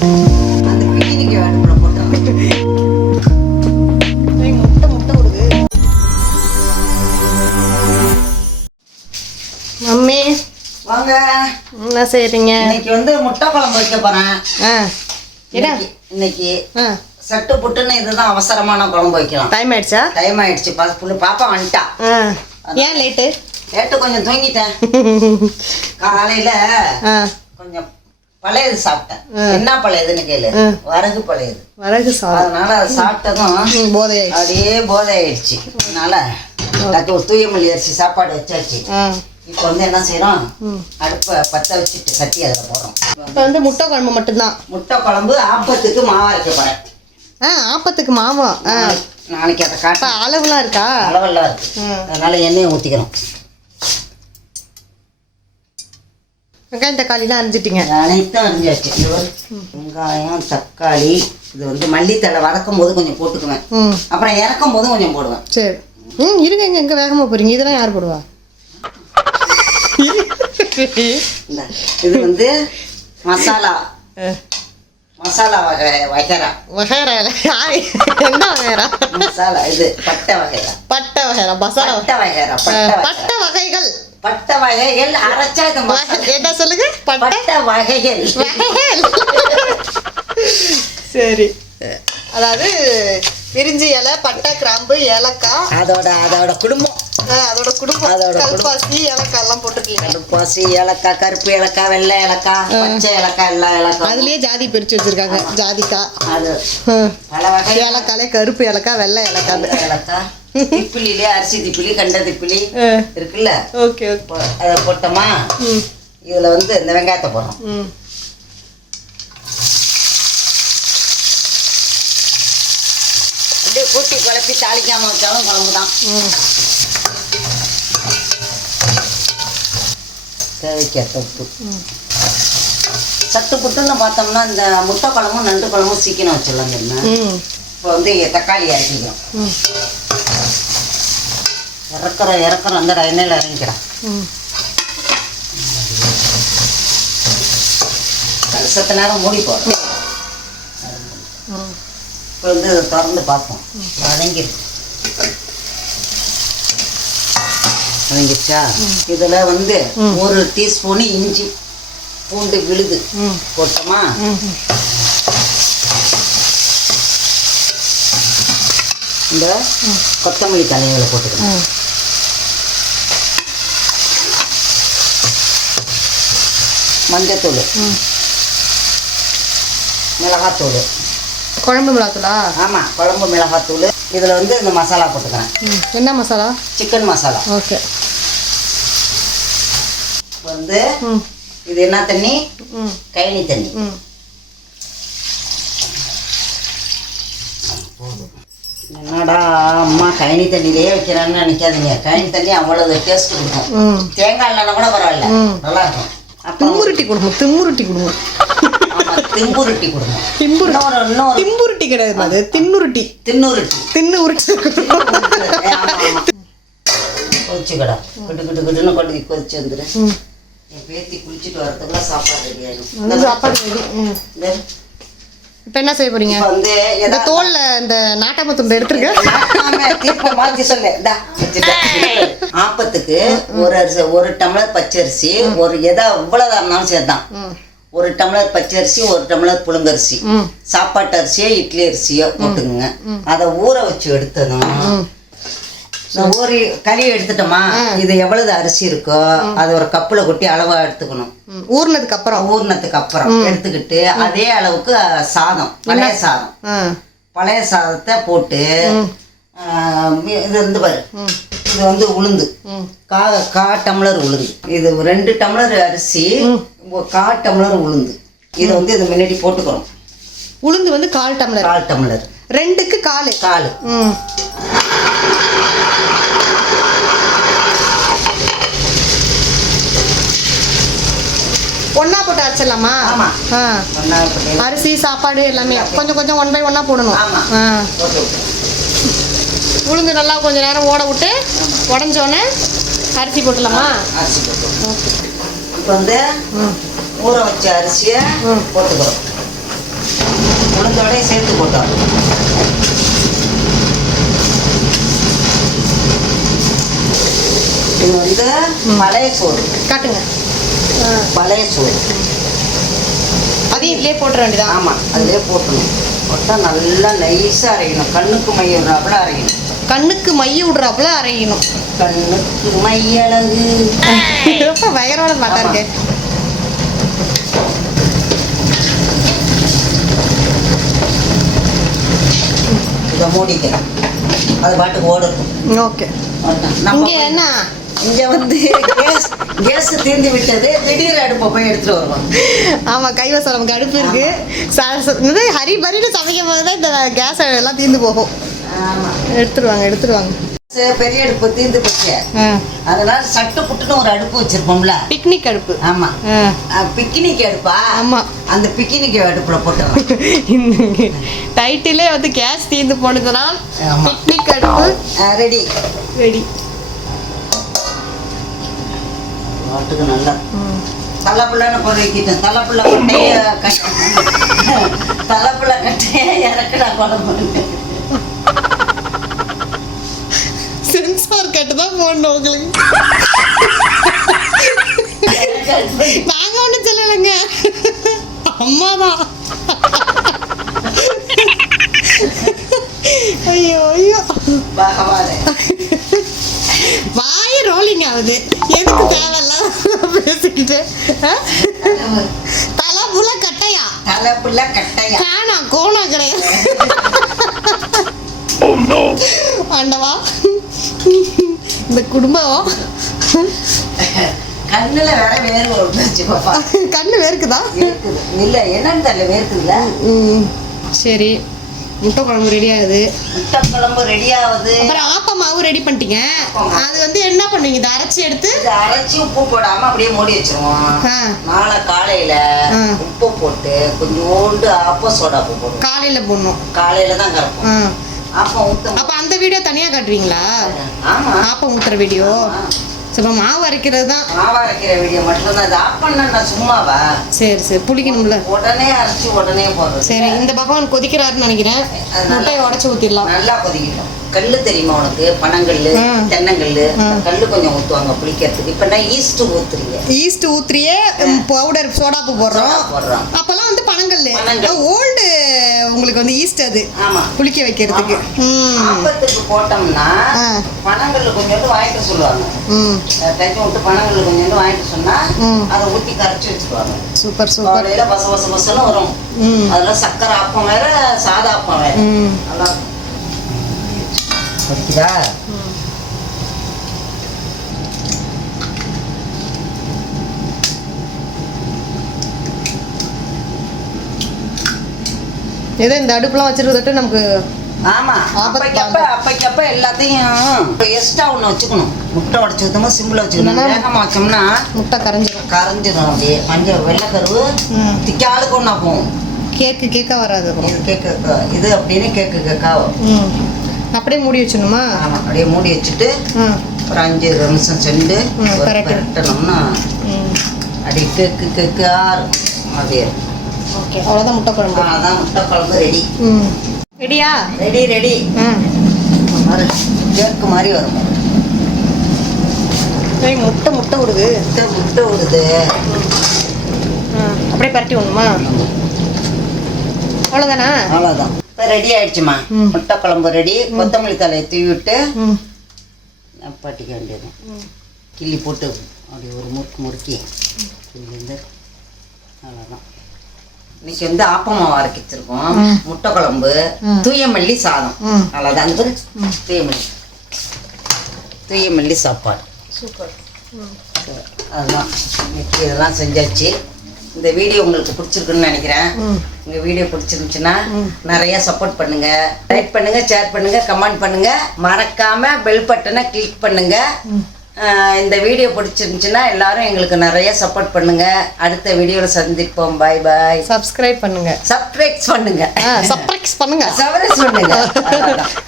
Mummy வாங்க. என்ன செய்றீங்க? இன்னைக்கு வந்து முட்டை குழம்பு வைக்க போறேன். ஆ இன்னைக்கு- சட்டு புட்டுன்னு இதுதான் அவசரமான குழம்பு வைக்கலாம். டைம் ஆயிடுச்சா? டைம் ஆயிடுச்சு. பாப்பா வந்துட்டா. ஏன் லேட்டு லேட்டு கொஞ்சம் தூங்கிட்டேன். காலையில கொஞ்சம் பழையது சாப்பிட்டேன். என்ன பழையதுன்னு கேளு. வரகு பழையது. வரகு அதனால அதை சாப்பிட்டதும் போதை அப்படியே போதை ஆயிடுச்சு அதனால தூயமல்லி அரிசி சாப்பாடு வச்சாச்சு. இப்போ வந்து என்ன செய்றோம்? ம். அடுப்பை பற்ற வச்சுட்டு சட்டி அதில் போடுறோம். இப்போ வந்து முட்டை குழம்பு மட்டும்தான். முட்டை குழம்பு ஆப்பத்துக்கு மாவு அரைக்க போறேன். ஆ ஆப்பத்துக்கு ஆ. நாளைக்கு அதை காட்ட அளவுலாம் இருக்கா? அளவெல்லாம் இருக்கு. அதனால எண்ணெயை ஊற்றிக்கிறோம் வெங்காயம் தக்காளிலாம் அரிஞ்சிட்டிங்க. அனைத்தும் அரிஞ்சாச்சு. வெங்காயம் தக்காளி இது வந்து மல்லித்தழை வதக்கும் போது கொஞ்சம் போட்டுக்குவேன். அப்புறம் இறக்கும் போது கொஞ்சம் போடுவேன். சரி. ம் இருங்க இங்கே எங்கே வேகமாக போகிறீங்க இதெல்லாம் யார் போடுவா? இது வந்து மசாலா. மசாலா வகை வகைரா. வகைரா? என்ன வகைரா? மசாலா இது பட்டை வகைரா. பட்டை வகைரா மசாலா பட்டை வகைரா. பட்டை வகைகள். பட்டை வகைகள் அரைச்சா இது என்ன சொல்லுங்க? பட்டை? வகைகள். சரி. அதாவது பிரிஞ்சி இலை பட்டை கிராம்பு ஏலக்காய். அதோட அதோட குடும்பம். அதோட குடும்பம். அதோட. கல்பாசி ஏலக்காய் எல்லாம் போட்டிருக்கீங்க. கடுப்பாசி ஏலக்காய் கருப்பு ஏலக்காய் வெள்ளை ஏலக்காய் பச்சை ஏலக்காய் எல்லா ஏலக்காய் அதுலயே ஜாதி பிரிச்சு வச்சிருக்காங்க. ஜாதிக்காய். அது. பல வகை ஏலக்காலே கருப்பு ஏலக்காய் வெள்ளை ஏலக்காய் ஏலக்காய். திப்பிலிலே அரிசி திப்பிலி கண்ட திப்பிலி. இருக்குல்ல? ஓகே அதை போட்டோமா? இதில் வந்து இந்த வெங்காயத்தை போடுறோம். அப்படியே கூட்டி குழப்பி தாளிக்காம வச்சாலும் குழம்பு தான் தேவைக்கேற்ற உப்பு. சட்டு புட்டுன்னு பார்த்தோம்னா இந்த முட்டை குழம்பும் நண்டு குழம்பும் சீக்கிரம் வச்சிடலாம் தெரியுமா இப்போ வந்து தக்காளி இறக்கிக்கிறோம் இறக்குறோம் இறக்குறோம் அந்த எண்ணெயில் இறங்கிக்கிறோம் சத்த நேரம் மூடி போடுறோம் ம். இப்போ வந்து திறந்து பார்ப்போம். வதங்கிருக்கு வதங்கிருச்சா? இதில் வந்து ஒரு டீஸ்பூனு இஞ்சி பூண்டு விழுது. போட்டோமா? இந்த கொத்தமல்லி தலைகளை போட்டுக்கணும். மஞ்சத்தூள். மிளகாத்தூள். குழம்பு மிளகாத்தூளா? ஆமாம் குழம்பு மிளகாத்தூள். இதில் வந்து இந்த மசாலா போட்டுக்கிறேன். என்ன மசாலா? சிக்கன் மசாலா. ஓகே. வந்து இது என்ன தண்ணி? கைனி தண்ணி. என்னடா அம்மா கைனி தண்ணியிலேயே வைக்கிறான்னு நினைக்காதீங்க. கைனி தண்ணி அவ்வளவு டேஸ்ட் கொடுக்கும். ம். தேங்காய் இல்லைன்னா கூட பரவாயில்ல. நல்லா இருக்கும். திம்புருட்டி கொடுங்க திம்புருட்டி கொடுங்க. திம்புருட்டி கொடுங்க. திம்புரு திம்புருட்டி கிடையாது அது தின்னுருட்டி. தின்னுருட்டி. தின்னு உருட்டி ஆமா கொதிச்சுக்கடா கிட்டு கிட்டு கிட்டுன்னு கொண்டு கொதிச்சு வந்துடு என் பேத்தி குளிச்சுட்டு வரதுக்குள்ள சாப்பாடு ரெடி ஆயிடும். சாப்பாடு ready. இப்போ என்ன செய்ய போறீங்க? வந்து இந்த தோல்ல இந்த நாட்டாம துண்டு மாத்தி சொல்லு. வச்சுட்டேன். ஆப்பத்துக்கு ஒரு அரிசி ஒரு டம்ளர் பச்சரிசி ஒரு எதா இவ்வளவுதான் இருந்தாலும் சேர்த்தான். ஒரு டம்ளர் பச்சரிசி ஒரு டம்ளர் புழுங்கரிசி. சாப்பாட்டு அரிசியோ இட்லி அரிசியோ போட்டுக்குங்க. அதை ஊற வச்சு எடுத்ததும் ஊறி களி எடுத்துட்டோமா இது எவ்வளவு அரிசி இருக்கோ அதை ஒரு கப்புல கொட்டி அளவா எடுத்துக்கணும். ம். ஊறினதுக்கு அப்புறம் ஊறினதுக்கு அப்புறம் எடுத்துக்கிட்டு அதே அளவுக்கு சாதம் பழைய சாதம். பழைய சாதத்தை போட்டு இது வந்து பாரு. இது வந்து உளுந்து. கா கா டம்ளர் உளுந்து. இது ரெண்டு டம்ளர் அரிசி ஒரு கா டம்ளர் உளுந்து. இதை வந்து இது முன்னாடி போட்டுக்கிறோம் உளுந்து வந்து கால் டம்ளர். கால் டம்ளர். ரெண்டுக்கு கால். கால் ம் ஒண்ணா போட்டு அரைச்சிடலாமா? அரிசி சாப்பாடு எல்லாமே. கொஞ்சம் கொஞ்சம் ஒன் பை ஒன்றா போடணும். உளுந்து நல்லா கொஞ்ச நேரம் ஓட விட்டு உடஞ்சோடனே அரிசி போட்டுடலாமா? அரிசி போட்டு ஓகே. இப்போ வந்து ஊற வச்ச அரிசியை. போட்டுக்கிறோம். உளுந்தோடய சேர்த்து போட்டோம். இது வந்து பழைய சோறு. காட்டுங்க. பழைய சோறு. அதையும் இதுலயே போட்டுற வேண்டியதான் ஆமாம் அதிலே போட்டணும். போட்டால் நல்லா நைஸாக அரைக்கணும் கண்ணுக்கு மையறாப்புல அரைக்கணும் கண்ணுக்கு மைய விடுறாப்புல அரையணும். கண்ணுக்கு மையழகு. ரொம்ப பயங்கரமான பாட்டா இருக்கு. இதை மூடிக்கலாம் அது பாட்டுக்கு ஓடட்டும். ஓகே. நம்ம என்ன? இங்க வந்து கேஸ் கேஸ் தீர்ந்து விட்டது. திடீர் அடுப்பை போய் எடுத்துட்டு வருவோம். ஆமா கைவசம் நமக்கு அடுப்பு இருக்கு. ச- ச- இது ஹரி பரின்னு சமைக்கும் போது தான் இந்த கேஸ் எல்லாம் தீர்ந்து போகும். ஆமா. எடுத்துருவாங்க எடுத்துருவாங்க. பெரிய அடுப்பு தீர்ந்து போச்சு. அதனால சட்டு புட்டுன்னு ஒரு அடுப்பு வச்சிருப்போம்ல. பிக்னிக் அடுப்பு. ஆமா. பிக்கினிக்கு அடுப்பா? ஆமா. அந்த பிக்கினிக்கு அடுப்புல போட்டுறோம் டைட்டிலே வந்து கேஸ் தீர்ந்து போனதுனால். பிக்னிக் அடுப்பு. ரெடி. ரெடி. வாட்டுக்கு நல்லா. தலைப்புள்ளன்னு பொறுக்கிட்டேன் தலைப்புள்ள கட்டைய தலைப்புள்ள கட்டைய இறக்குடா குழம்பு சென்சார் கட்டு தான் போடணும் உங்களுக்கு. நாங்க ஒன்றும் சொல்லலைங்க. அம்மா தான். ஐயோ ஐயோ. வாய் ரோலிங் ஆகுது. தலை புல கட்டையா? தலைப்புள்ள கட்டையா? காணா கோணா கிடையாது. ஆண்டவா. இந்த குடும்பம். கண்ணுல வேற வேர்வை கண்ணு வேர்க்குதா? இல்ல என்னன்னு தெரியல வேர்க்குதுல்ல ம், சரி. முட்டை குழம்பு ரெடி ஆகுது. முட்டை குழம்பு ரெடி ஆகுது. அப்புறம் ஆப்ப மாவு ரெடி பண்ணிட்டீங்க. அது வந்து என்ன பண்ணுவீங்க? இதை அரைச்சி எடுத்து அரைச்சி உப்பு போடாம அப்படியே மூடி வச்சிருவோம். நாளை காலையில. உப்பு போட்டு கொஞ்சோண்டு ஆப்ப சோடா போடுவோம் காலையில போடணும். காலையில தான் கறப்போம் அப்ப அந்த வீடியோ தனியா காட்டுவீங்களா? ஆமா. ஆப்பம் ஊத்துற வீடியோ இப்ப மாவு அரைக்கிறது தான். மாவா அரைக்கிற வீடியோ மட்டும்தான். இது ஆஃப் பண்ண சும்மாவா? சரி சரி புளிக்கணும்ல. உடனே அரைச்சி உடனே போடுறது. சரி இந்த பகவான் கொதிக்கிறாருன்னு நினைக்கிறேன். முட்டையை உடச்சி ஊத்திடலாம். நல்லா கொதிக்கட்டும். கல்லு தெரியுமா உனக்கு? பனங்கல்லு. தென்னங்கல்லு. கல்லு கொஞ்சம் ஊத்துவாங்க புளிக்கிறதுக்கு. இப்ப நான் ஈஸ்ட் ஊத்துறீங்க. ஈஸ்ட் ஊத்திரியே பவுடர் சோடாப்பு போடுறோம். போடுறோம். அப்பெல்லாம் வந்து பனங்கல். பனங்கல். ஓல்டு உங்களுக்கு வந்து ஈஸ்ட் அது. ஆமா. புளிக்க வைக்கிறதுக்கு. ஆப்பத்துக்கு போட்டோம்னா. பனங்கல்லு கொஞ்சோண்டு வாங்கிட்டு சொல்லுவாங்க. ம். டைம் விட்டு பனங்கல்லு கொஞ்சோண்டு வாங்கிட்டு சொன்னா. அதை ஊத்தி கரைச்சி வச்சுக்குவாங்க. Super super. பச பச பசன்னு வரும். ம். அதுல சக்கரை அப்பம் வேற சாதா அப்பம் வேற. நல்லா கொதிக்குதா ஏதோ இந்த அடுப்புலாம் வச்சிருக்கட்டு நமக்கு ஆமா. ஆபத்து அப்பைக்கப்ப. அப்பைக்கப்ப எல்லாத்தையும் எக்ஸ்ட்ரா ஒன்று வச்சுக்கணும். முட்டை உடச்சி ஊற்றும்போது சிம்பிள் வச்சுக்கணும். வேகமாக வச்சோம்னா முட்டை கரைஞ்சிரும். கரைஞ்சிடும் அப்படியே. மஞ்சள் வெள்ளைக்கருவு திக்காளுக்கு ஒன்றா போகும். கேக்கு கேக்கா வராது கேக்கு இது அப்படின்னு கேக்கு கேக்காவும் ம். அப்படியே மூடி வச்சிடணுமா? ஆமாம் அப்படியே மூடி வச்சுட்டு ஒரு அஞ்சு நிமிஷம் correct. பெரட்டணும்னா ம். அப்படியே கேக்கு கேக்கா இருக்கும் அப்படியே. ஓகே அவ்வளோதான் முட்டை குழம்பு. அதான் முட்டை குழம்பு ரெடி. ம். ரெடியா? Ready ready. ம் கேக்கு மாதிரி வரும். முட்டை முட்டை விடுது. முட்டை முட்டை விடுது. ம் அப்படியே பரட்டி விடணுமா? அவ்வளோதானா அவ்வளோதான் இப்போ ரெடி ஆயிடுச்சுமா. முட்டை குழம்பு ரெடி கொத்தமல்லி தலையை தூவி விட்டு ம். பட்டிக்க வேண்டியது. கிள்ளி போட்டு அப்படி ஒரு முறுக்கு முறுக்கி கிள்ளிந்து அவ்வளோதான் இன்னைக்கு வந்து ஆப்பமாவு அரைக்கி வச்சிருக்கோம். ம். முட்டை குழம்பு. தூயமல்லி சாதம். அவ்வளோதான் அந்த பாரு, தூயமல்லி. தூயமல்லி சாப்பாடு. சூப்பர். அதுதான் இன்னைக்கு இதெல்லாம் செஞ்சாச்சு. இந்த வீடியோ உங்களுக்கு பிடிச்சிருக்குன்னு நினைக்கிறேன். ம். உங்க வீடியோ பிடிச்சிருந்துச்சுன்னா. நிறைய சப்போர்ட் பண்ணுங்க. லைக் பண்ணுங்க ஷேர் பண்ணுங்க கமெண்ட் பண்ணுங்க. மறக்காம பெல் பட்டனை கிளிக் பண்ணுங்க. இந்த வீடியோ பிடிச்சிருந்துச்சுன்னா எல்லாரும் எங்களுக்கு நிறைய சப்போர்ட் பண்ணுங்க. அடுத்த வீடியோவில் சந்திப்போம். பாய் பாய் சப்ஸ்கிரைப் பண்ணுங்க. சப்ஸ்கிரைப் பண்ணுங்க. சப்ஸ்கிரைப் பண்ணுங்க. சப்ஸ்கிரைப் பண்ணுங்க.